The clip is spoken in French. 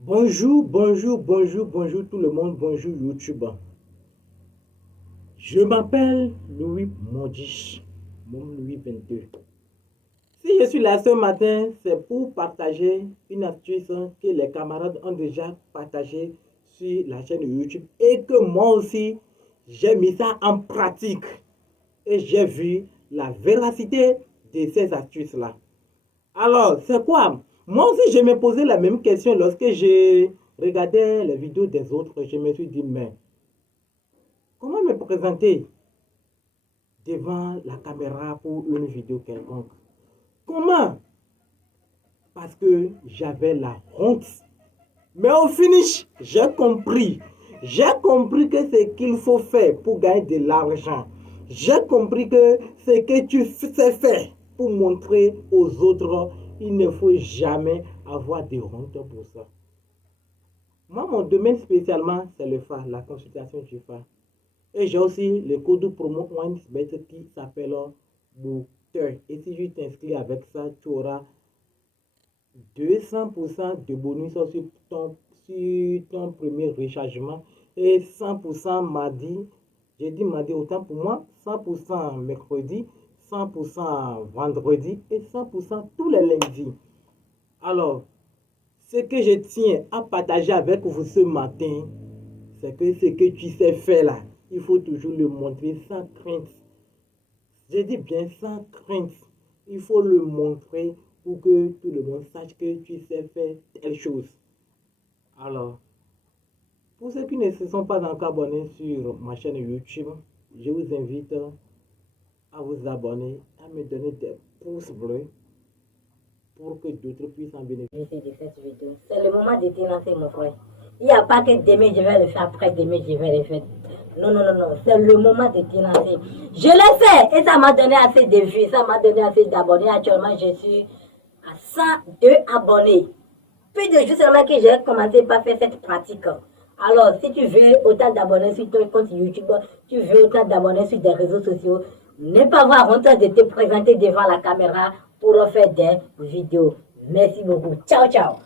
Bonjour tout le monde, bonjour YouTube. Je m'appelle Louis Mondich, Louis 22. Si je suis là ce matin, c'est pour partager une astuce que les camarades ont déjà partagée sur la chaîne YouTube et que moi aussi, j'ai mis ça en pratique et j'ai vu la véracité de ces astuces-là. Alors, c'est quoi? Moi aussi, je me posais la même question lorsque je regardais les vidéos des autres. Je me suis dit, mais comment me présenter devant la caméra pour une vidéo quelconque? Comment? Parce que j'avais la honte. Mais au finish, j'ai compris. J'ai compris que c'est qu'il faut faire pour gagner de l'argent. J'ai compris que ce que tu sais faire pour montrer aux autres, il ne faut jamais avoir de honte pour ça. Moi, mon domaine spécialement, c'est le FA, la consultation du FA. Et j'ai aussi le code promo OneXBet qui s'appelle Booster. Et si tu t'inscris avec ça, tu auras 200% de bonus sur ton premier rechargement et 100% mardi. J'ai dit mardi autant pour moi, 100% mercredi, 100% vendredi et 100% tous les lundis. Alors, ce que je tiens à partager avec vous ce matin, c'est que ce que tu sais faire là, il faut toujours le montrer sans crainte. Je dis bien sans crainte. Il faut le montrer pour que tout le monde sache que tu sais faire telle chose. Alors, pour ceux qui ne se sont pas encore abonnés sur ma chaîne YouTube, je vous invite à vous abonner, à me donner des pouces bleus pour que d'autres puissent en bénéficier de cette vidéo. C'est le moment de te lancer, mon frère. Il n'y a pas que demain je vais le faire, après demain je vais le faire. Non. C'est le moment de te lancer. Je l'ai fait et ça m'a donné assez de vues, ça m'a donné assez d'abonnés. Actuellement, je suis à 102 abonnés. Plus de jours seulement que j'ai commencé par faire cette pratique. Alors, si tu veux autant d'abonnés sur ton compte YouTube, tu veux autant d'abonnés sur des réseaux sociaux, ne pas avoir honte de te présenter devant la caméra pour faire des vidéos. Merci beaucoup. Ciao, ciao.